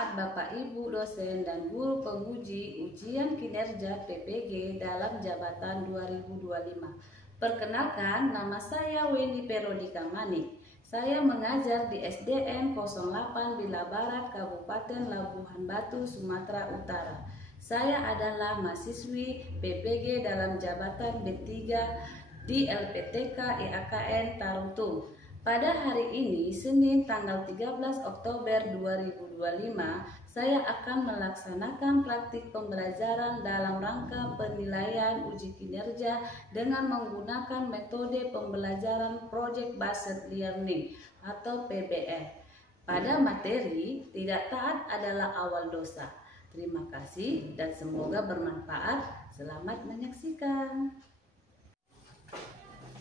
bermanfaat Bapak Ibu dosen dan guru penguji ujian kinerja PPG dalam jabatan 2025. Perkenalkan, nama saya Wendy Perodika Manik. Saya mengajar di SDN 08 Bila Barat, Kabupaten Labuhan Batu, Sumatera Utara. Saya adalah mahasiswi PPG dalam jabatan B3 di LPTK IAKN Taruntung. Pada hari ini, Senin tanggal 13 Oktober 2025, saya akan melaksanakan praktik pembelajaran dalam rangka penilaian uji kinerja dengan menggunakan metode pembelajaran Project Based Learning atau PBL. Pada materi, tidak taat adalah awal dosa. Terima kasih dan semoga bermanfaat. Selamat menyaksikan.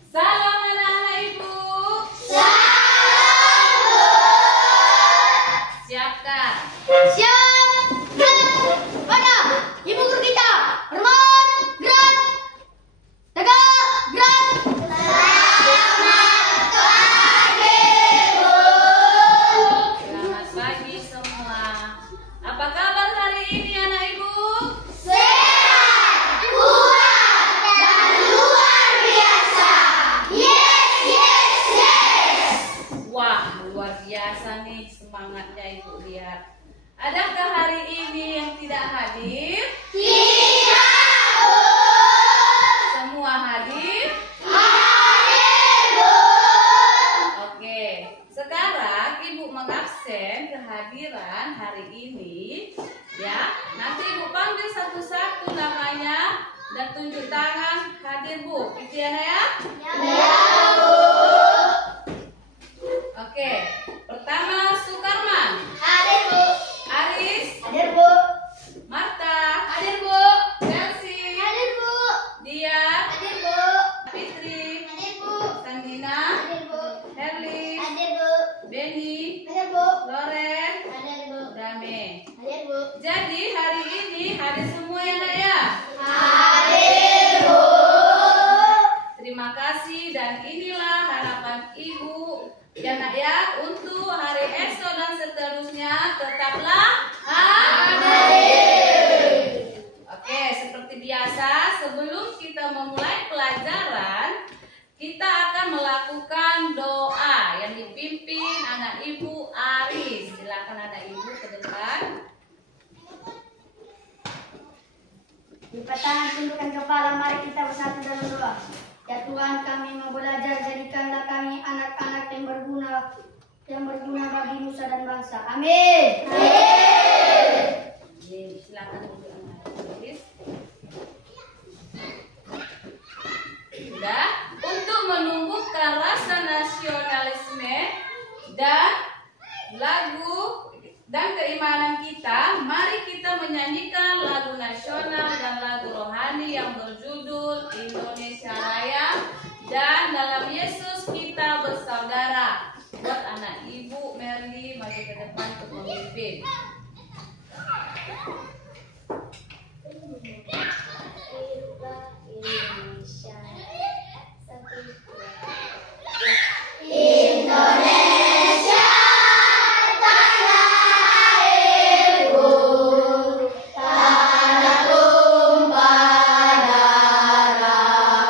Salam anak-anak Ibu. Siapkan. Siap. Pada Ibu guru kita. Hormat, gerak. Tegak, gerak. Selamat pagi, Bu. Selamat pagi semua. Apa kabar hari ini anak Ibu? Sehat, kuat, dan luar biasa. Yes, yes, yes. Wah, luar biasa nih semangatnya Ibu lihat. Adakah hari ini yang tidak hadir? Tidak, Bu. Semua hadir? Hadir, Bu. Oke, sekarang Ibu mengabsen kehadiran hari ini ya. Nanti Ibu panggil satu-satu namanya dan tunjuk tangan hadir Bu. Itu ya Nak ya? Ya, Bu. Oke, pertama Sukarman, Hadir, Bu. Aris, Hadir, Bu. Marta, Hadir, Bu. Chelsea, Hadir, Bu. Dia, Hadir, Bu. Fitri, Hadir, Bu. Sandina, Hadir, Bu. Herli, Hadir, Bu. Benny, Hadir, Bu. Loren, Hadir, Bu. Dame. Hadir, Bu. Jadi hari ini hadir semua ya Nak ya? Hadir, Bu. Terima kasih dan inilah harapan Ibu ya Nak ya, untuk hari esok dan seterusnya tetaplah hadir. Oke, seperti biasa sebelum kita memulai pelajaran, kita akan melakukan doa yang dipimpin anak Ibu Aris. Silakan anak Ibu ke depan. Lipat tangan, tundukkan kepala, mari kita bersatu dalam doa. Ya Tuhan, kami mau belajar, jadikanlah kami anak-anak yang berguna bagi nusa dan bangsa. Amin. Silakan duduk anak Aris. Sudah, untuk menumbuhkan rasa nasionalisme dan lagu dan keimanan kita, mari kita menyanyikan lagu nasional dan lagu rohani yang berjudul Indonesia Raya dan Dalam Yesus Kita Bersaudara. Buat anak Ibu Merli maju ke depan untuk memimpin. Indonesia, tanah airku, tanah tumpah darah.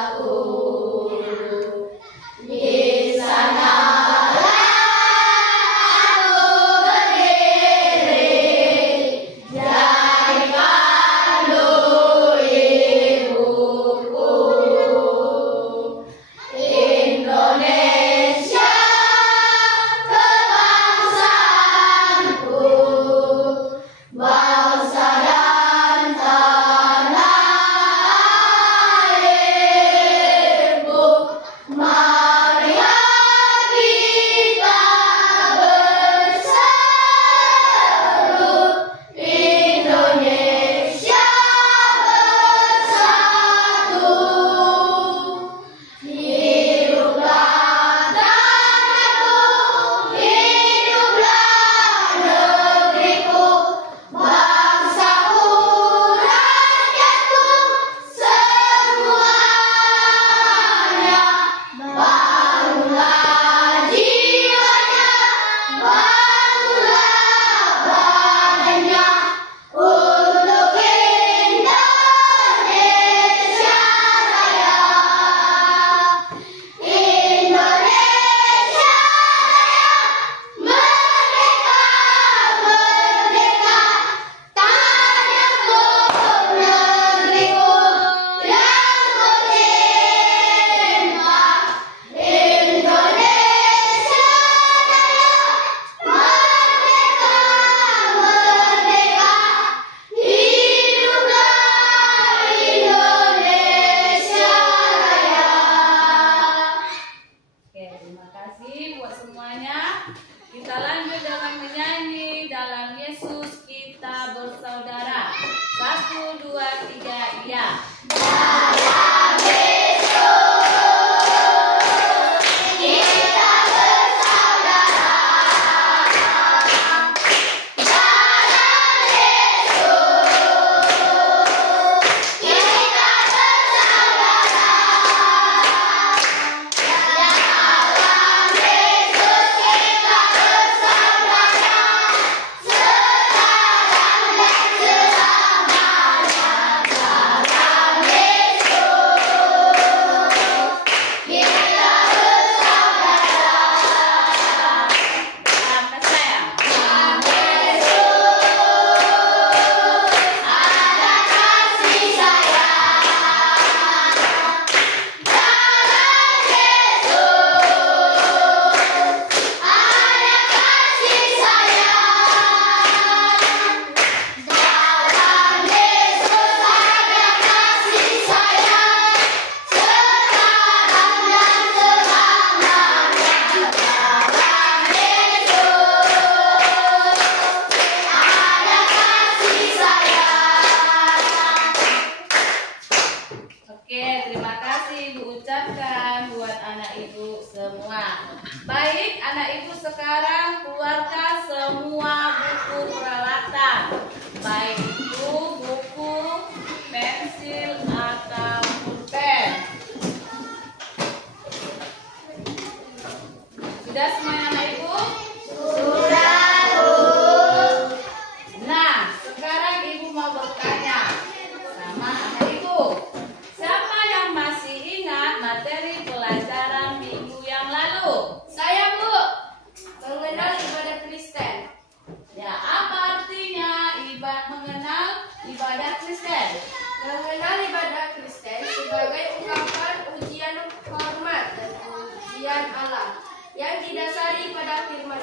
didasari pada firman.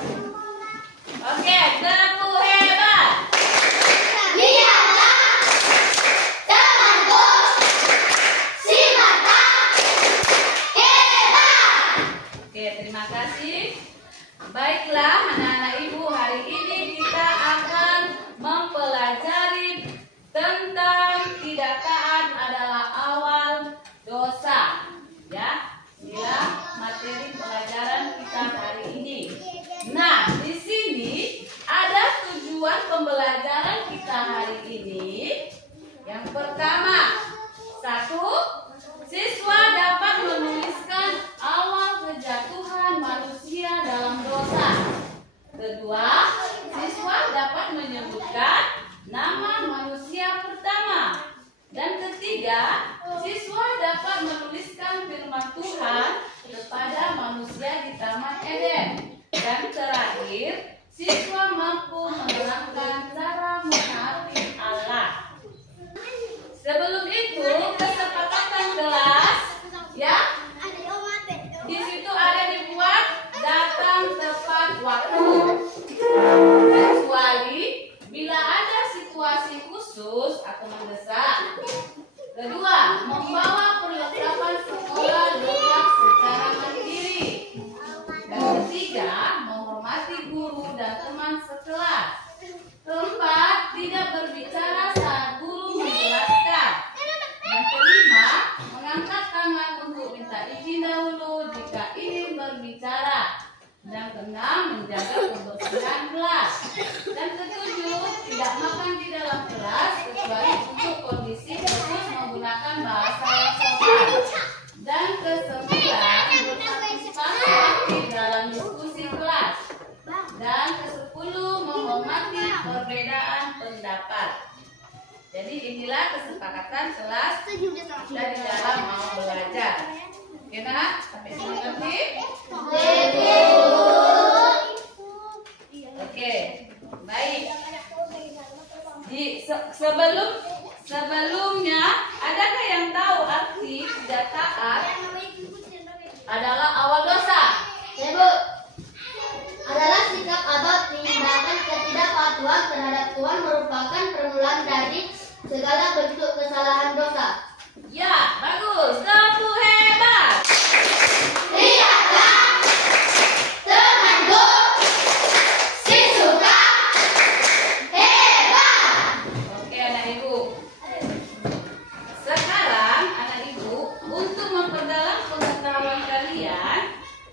Oke, tepuk hebat. Lihatlah temanku, si mata hebat. Oke, terima kasih. Baiklah anak-anak ibu, hari ini kita akan mempelajari tentang tidak taat adalah awal dosa. Ya, inilah materi pelajaran kita hari ini. Nah, di sini ada tujuan pembelajaran kita hari ini. Yang pertama, 1. Siswa dapat menuliskan awal kejatuhan manusia dalam dosa. 2. Siswa dapat menyebutkan nama manusia pertama. Dan 3. Siswa dapat menuliskan firman Tuhan kepada manusia di Taman Eden. Dan terakhir, siswa mampu menerangkan cara menaati Allah. Sebelum itu, kesepakatan kelas, ya, di situ ada dibuat datang tepat waktu. Kecuali bila ada situasi khusus atau mendesak. 2. Membawa perlengkapan sekolah lengkap secara mandiri. Dan 3. Menghormati guru dan teman sekelas. 4. Tidak berbicara saat guru menjelaskan. Dan 5. Mengangkat tangan untuk minta izin dahulu jika ingin berbicara. Dan 6. Menjaga kebersihan kelas. Dan 7. Tidak makan di dalam kelas kecuali untuk kondisi khusus menggunakan bahasa yang sopan. Dan 9. Berpartisipasi aktif dalam diskusi kelas. Dan 10. Menghormati perbedaan pendapat. Jadi inilah kesepakatan kelas dari dalam mau belajar. Oke nak? Sampai sini ngerti? Oke, baik. Sebelumnya, adakah yang tahu arti tidak taat adalah awal dosa? Ibu, adalah sikap atau tindakan ketidakpatuhan terhadap Tuhan merupakan permulaan dari segala bentuk kesalahan dosa. Ya, bagus. Tepuk hebat. Lihatlah temanku, si suka hebat. Oke anak ibu. Sekarang anak ibu, untuk memperdalam pengetahuan kalian,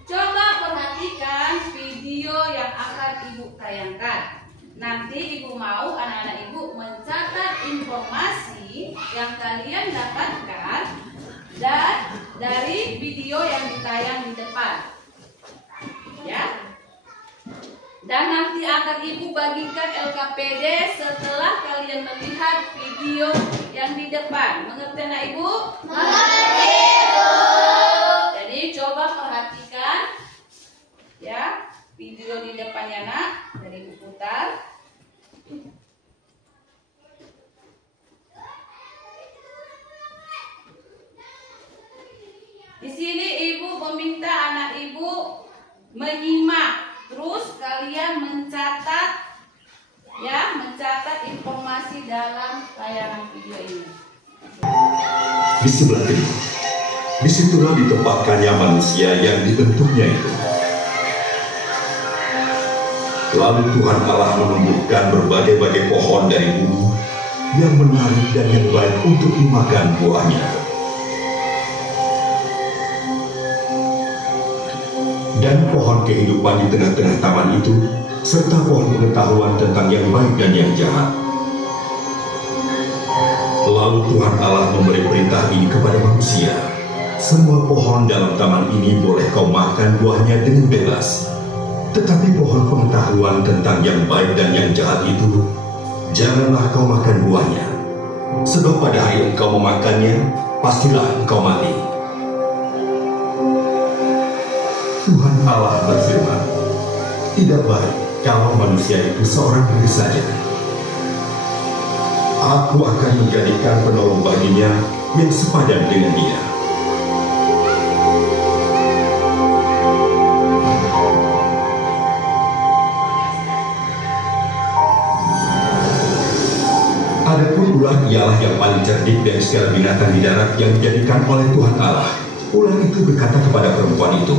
coba perhatikan video yang akan ibu tayangkan. Nanti ibu mau anak-anak ibu mencatat informasi yang kalian dapatkan dan dari video yang ditayang di depan. Ya. Dan nanti akan ibu bagikan LKPD setelah kalian melihat video yang di depan. Mengerti anak ibu? Mengerti, Bu. Jadi coba perhatikan ya video di depannya nak. Dari ibu putar. Di sini ibu meminta anak ibu menyimak, terus kalian mencatat, ya, mencatat informasi dalam tayangan video ini. Di sebelah kiri, disitulah ditempatkannya manusia yang dibentuknya itu. Lalu Tuhan Allah menumbuhkan berbagai-bagai pohon dari bumi yang menarik dan yang baik untuk dimakan buahnya. Dan pohon kehidupan di tengah-tengah taman itu, serta pohon pengetahuan tentang yang baik dan yang jahat. Lalu Tuhan Allah memberi perintah ini kepada manusia. Semua pohon dalam taman ini boleh kau makan buahnya dengan bebas. Tetapi pohon pengetahuan tentang yang baik dan yang jahat itu, janganlah kau makan buahnya. Sebab pada hari engkau memakannya, pastilah engkau mati. Tuhan Allah berfirman, tidak baik kalau manusia itu seorang diri saja. Aku akan menjadikan penolong baginya yang sepadan dengan dia. Adapun ular ialah yang paling cerdik dari segala binatang di darat yang dijadikan oleh Tuhan Allah. Ular itu berkata kepada perempuan itu,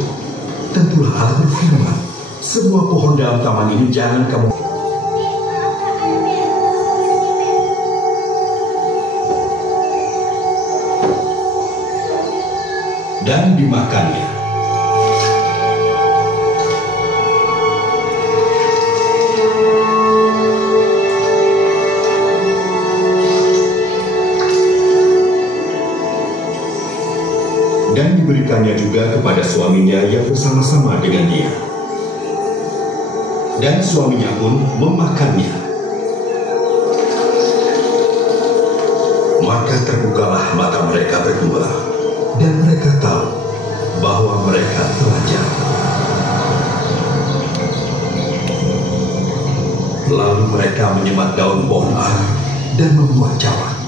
"Tentulah Allah berfirman, semua pohon dalam taman ini jangan kamu..." Dan dimakannya. Dan diberikannya juga kepada suaminya yang bersama-sama dengan dia. Dan suaminya pun memakannya. Maka terbukalah mata mereka berdua, dan mereka tahu bahwa mereka telah jatuh. Lalu mereka menyemat daun pohon ara dan membuat cawat.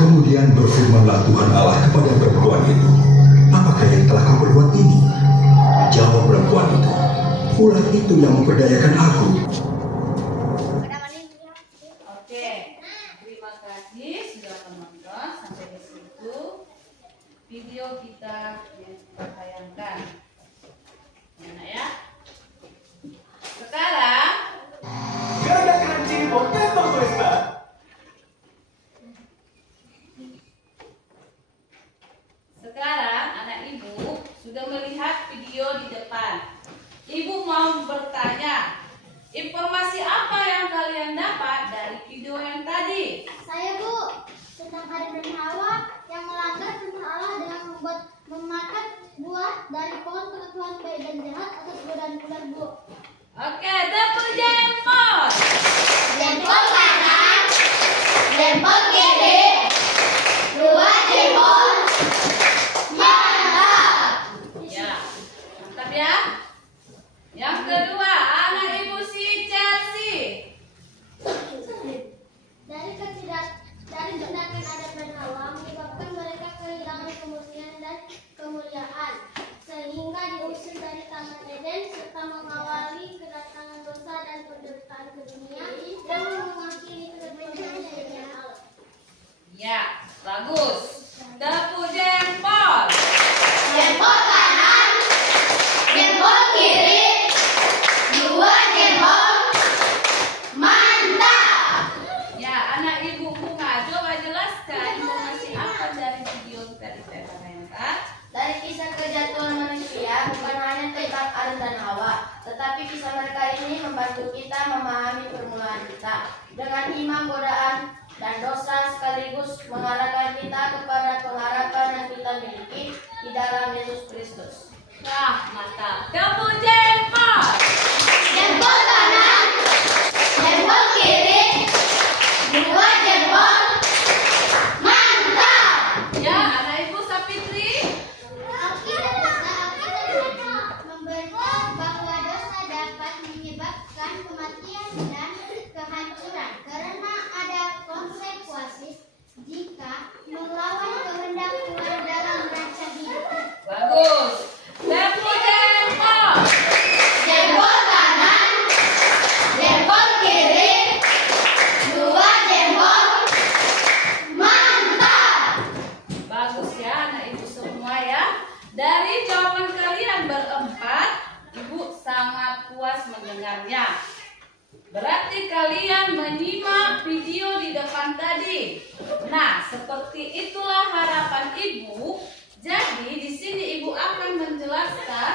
Kemudian berfirmanlah Tuhan Allah kepada perempuan itu, "Apakah yang telah kau perbuat ini?" Jawab perempuan itu, "Ular itu yang memperdayakan aku." Oke, terima kasih sudah menonton. Sampai di situ video kita yang kita tayangkan. Mana ya? Sekarang Gerakan Cirebon Mentor Twister. anak ibu sudah melihat video di depan. Ibu mau bertanya, informasi apa yang kalian dapat dari video yang tadi? Saya, Bu, tentang Adam dan Hawa yang melanggar perintah Allah dengan memakan buah dari pohon pengetahuan baik dan jahat atas godaan ular, Bu. Oke, tepuk jempol. Jempol kanan, jempol kiri, dua jempol. Mantap. Ya, mantap ya. Yang kedua, anak ibu si Chelsea. Dari tindakan Adam dan Hawa menyebabkan mereka kehilangan kemurnian dan kemuliaan, sehingga diusir dari Taman Eden serta mengawali kedatangan dosa dan penderitaan ke dunia dan mewakili kebenaran dengan Allah. Ya, bagus. Tepuk jempol. Jempol kanan, jempol kiri, dua jempol. Mantap. Ya, anak ibu Bunga, coba jelaskan informasi apa dari video yang tadi saya tayangkan. Dari kisah kejatuhan manusia bukan hanya tentang Adam dan Hawa, tetapi kisah mereka ini membantu kita memahami permulaan kita dengan iman, godaan, dan dosa sekaligus mengarahkan kita kepada pengharapan yang kita miliki di dalam Yesus Kristus. Nah, mantap. Tepuk jempol. Jempol kanan, jempol kiri, dua jempol. Mantap. Ya, anak ibu Sapitri. Alkitab memberitahu bahwa dosa dapat menyebabkan kematian dan kehancuran karena ada konsekuensi jika melawan kehendak Tuhan dalam ranca hidup. Bagus. Tepuk jempol. Jempol kanan, jempol kiri, dua jempol. Mantap. Bagus ya anak ibu semua ya. Dari jawaban kalian berempat, ibu sangat puas mendengarnya. Berarti kalian menyimak video di depan tadi. Nah, seperti itulah harapan ibu. Jadi di sini ibu akan menjelaskan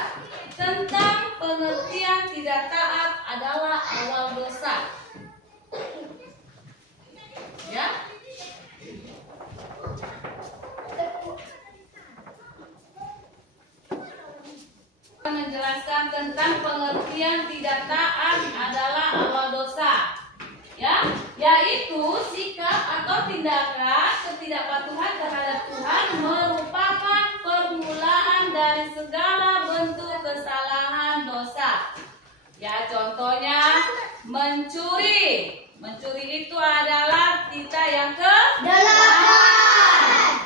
tentang pengertian tidak taat adalah awal dosa. Ya. Menjelaskan tentang pengertian tidak taat adalah awal dosa, ya, yaitu sikap atau tindakan ketidakpatuhan terhadap Tuhan merupakan permulaan dari segala bentuk kesalahan dosa. Ya, contohnya mencuri. Mencuri itu adalah kita yang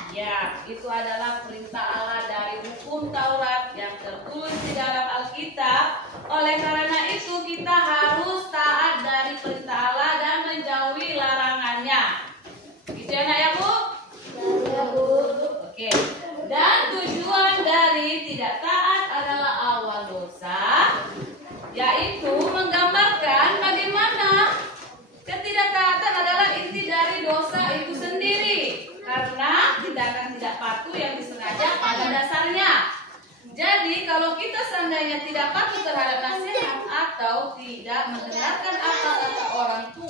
ya, itu adalah perintah Allah dari hukum Taurat yang tertulis di dalam Alkitab. Oleh karena itu kita harus taat dari perintah Allah dan menjauhi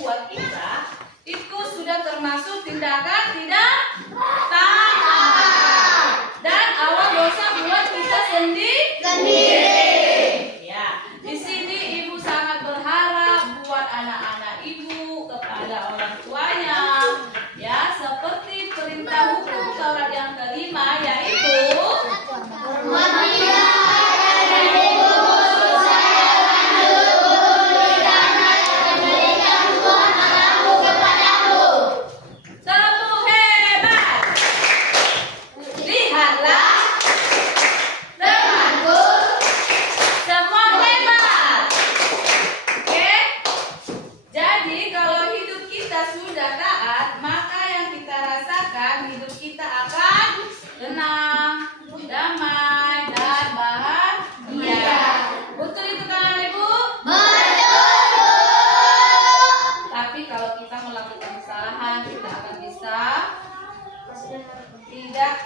buat kita itu sudah termasuk tindakan tidak taat dan awal dosa buat kita sendiri. Ya, di sini ibu sangat berharap buat anak-anak ibu kepada orang tuanya, ya, seperti perintah hukum Taurat yang kelima, yaitu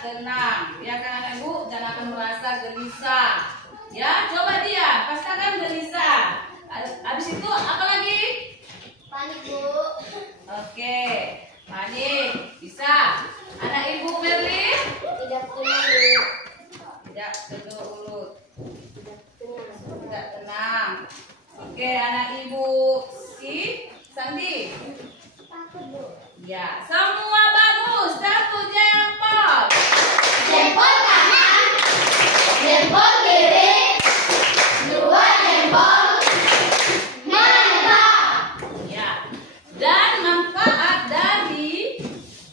tenang, ya kan anak ibu, jangan akan merasa gelisah. Ya, coba dia, pastikan gelisah. Habis itu apa lagi? Panik, Bu. Oke, panik, bisa. Anak ibu Merlin? Tidak tenang, Bu. Tidak teduh urut. Tidak tenang. Oke, anak ibu Sandi? Takut, Bu. Ya, semua bagus. 1 jempol. Jempol kanan, jempol kiri, 2 jempol. Mantap. Ya. Dan manfaat dari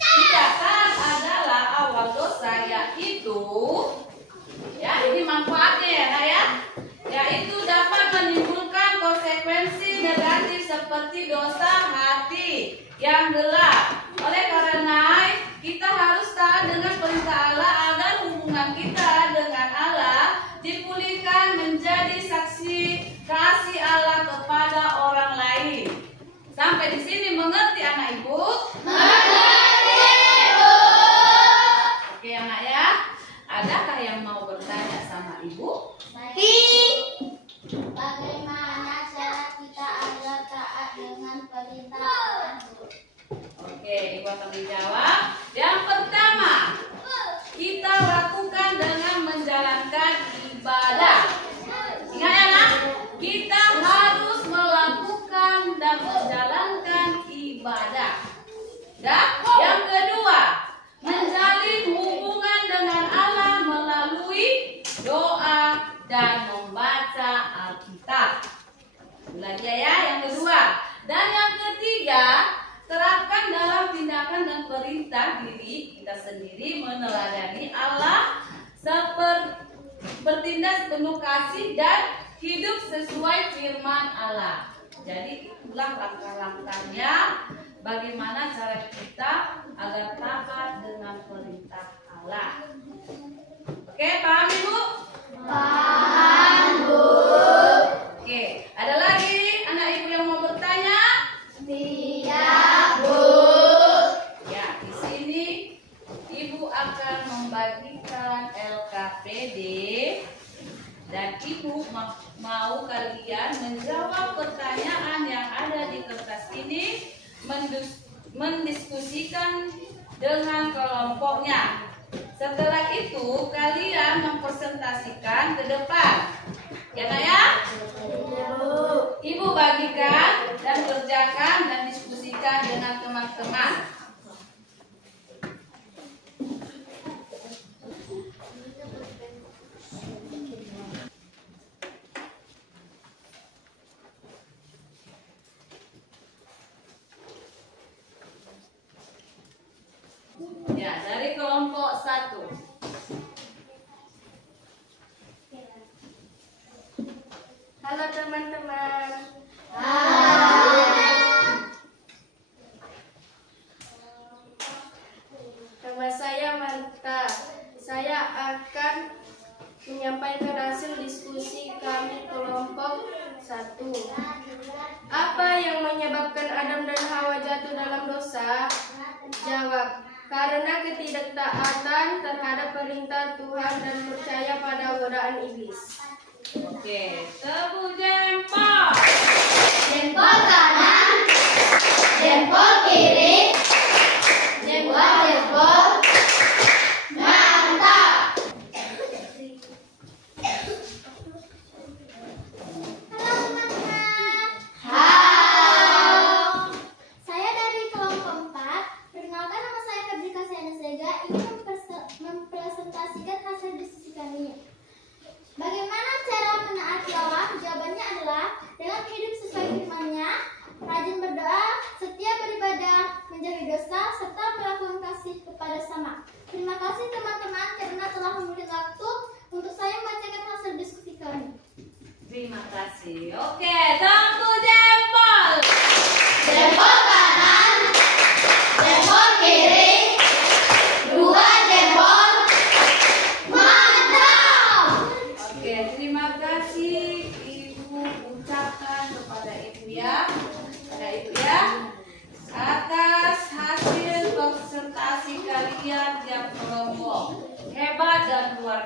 tindakan adalah awal dosa, yaitu, ya, ini manfaatnya ya, Nak ya. Yaitu dapat menimbulkan konsekuensi negatif seperti dosa hati yang gelap. Oleh karena kita harus taat dengan perintah Allah agar hubungan kita dengan Allah dipulihkan menjadi saksi kasih Allah kepada orang lain. Sampai di sini mengerti anak ibu? Mengerti, Bu. Oke anak ya. Adakah yang mau bertanya sama ibu? Bagaimana cara kita agar taat dengan perintah Allah? Oke, ibu akan menjawab. Yang pertama, kita lakukan dengan menjalankan ibadah. Ingat ya nak, kita harus melakukan dan menjalankan ibadah. Dan yang kedua, menjalin hubungan dengan Allah melalui doa dan membaca Alkitab. Ulangi ya, yang kedua. Dan yang ketiga, terapkan dalam tindakan dan perintah diri kita sendiri meneladani Allah, bertindak penuh kasih dan hidup sesuai firman Allah. Jadi itulah langkah-langkahnya bagaimana cara kita agar taat dengan perintah Allah. Oke, paham Ibu? Paham, Bu. Oke, ada lagi anak ibu yang mau bertanya? Tidak, Bu. Ya, di sini ibu akan membagikan LKPD dan ibu mau kalian menjawab pertanyaan yang ada di kertas ini, mendiskusikan dengan kelompoknya. Setelah itu kalian mempresentasikan ke depan. Ya nak ya? Ibu bagikan dan kerjakan dan diskusikan dengan teman-teman. Ya, dari kelompok 1. Halo teman-teman. Nama saya Marta. Saya akan menyampaikan hasil diskusi kami kelompok 1. Apa yang menyebabkan Adam dan Hawa jatuh dalam dosa? Jawab, karena ketidaktaatan terhadap perintah Tuhan dan percaya pada godaan iblis. Oke, tepuk jempol. Jempol kanan,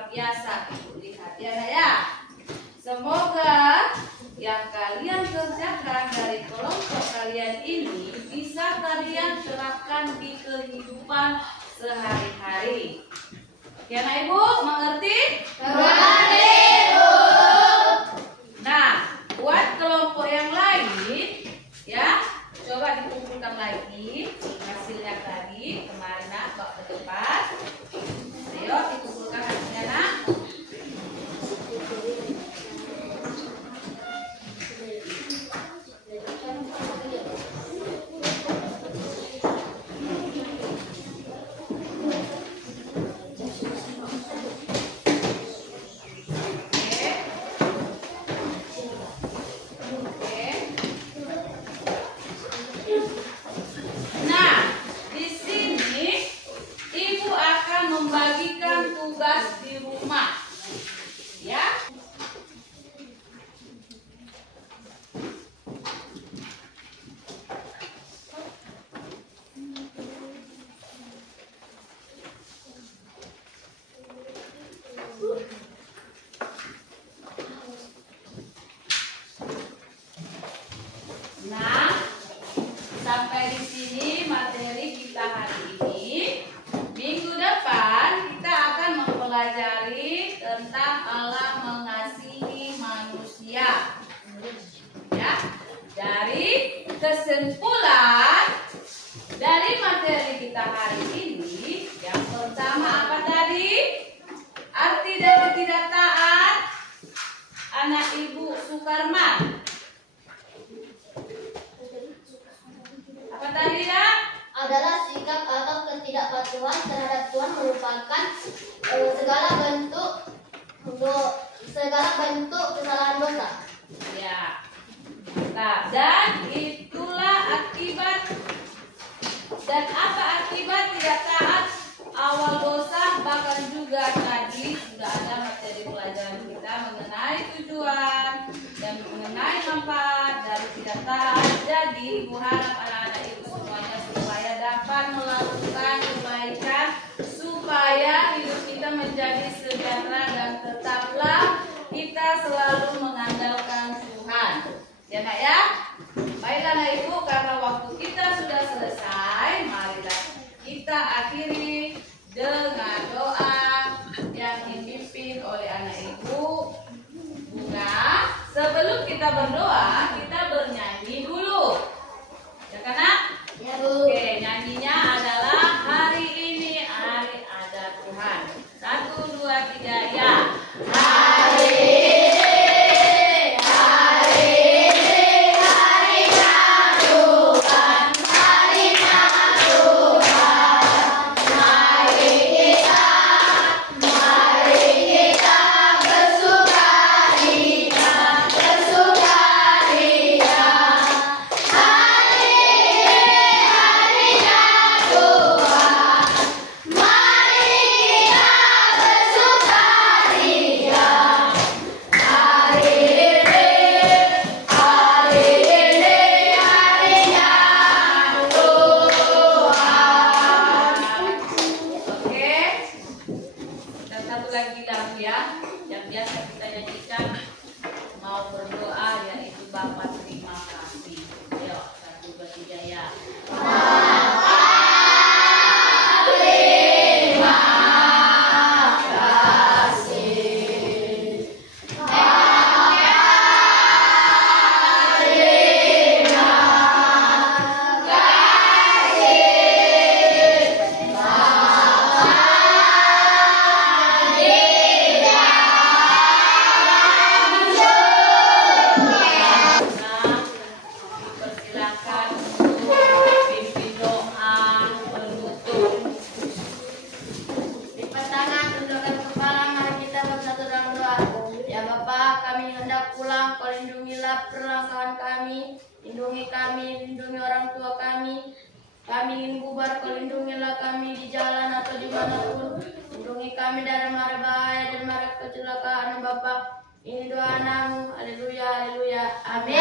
luar biasa. Ibu lihat ya nak ya. Semoga yang kalian kerjakan dari kelompok kalian ini bisa kalian terapkan di kehidupan sehari-hari. Oke anak ibu, mengerti? Mengerti, Bu. Nah, buat kelompok yang lain ya, coba dikumpulkan lagi hasilnya tadi kemarin nak, bawa ke depan. Ayo dikumpulkan hasilnya nak. Nah, sampai di sini materi kita hari ini. Minggu depan kita akan mempelajari tentang alam mengasihi manusia. Ya, dari kesimpulan dari materi kita hari ini, yang pertama apa tadi? Arti dari tidak taat anak Ibu Sukarman. Apa tadi ya? Adalah sikap atau ketidakpatuhan terhadap Tuhan merupakan segala bentuk kesalahan dosa. Ya. Nah, dan itulah akibat. Dan apa akibat tidak taat awal dosa? Bahkan juga tadi sudah ada materi pelajaran kita mengenai tujuan dan mengenai manfaat dari tidak taat. Jadi Ibu harap anak-anak Ibu semuanya supaya dapat melakukan kebaikan, supaya hidup kita menjadi sejahtera dan tetaplah kita selalu mengandalkan Tuhan. Ya nak ya? Baiklah anak Ibu, karena waktu kita sudah selesai, marilah kita akhiri dengan doa yang dipimpin oleh anak Ibu Bunga. Sebelum kita berdoa, kita bernyanyi dulu. Ya kan nak? Ya, Bu. Oke, nyanyinya adalah hari ini hari ada Tuhan. 1, 2, 3 ya. Hari ini harinya Tuhan, harinya Tuhan. Mari kita bersukaria, bersukaria. Hari ini harinya Tuhan, mari kita bersukaria. Hari ini harinya Tuhan. Oke, dan satu lagi lagu ya, yang biasa kita nyanyikan mau berdoa, yaitu Bapa terima kasih. Ayo, 1, 2, 3 ya. Persilakan untuk pimpin doa penutup. Lipat tangan, tundukkan kepala, mari kita bersatu dalam doa. Ya Bapa, kami hendak pulang, Kau lindungilah perlangkahan kami, lindungi kami, lindungi orang tua kami. Kami ingin bubar, Kau lindungilah kami di jalan atau dimanapun. Lindungi kami dari mara bahaya dan mara kecelakaan, Bapa. Ini doa anakmu, haleluya, haleluya, amin.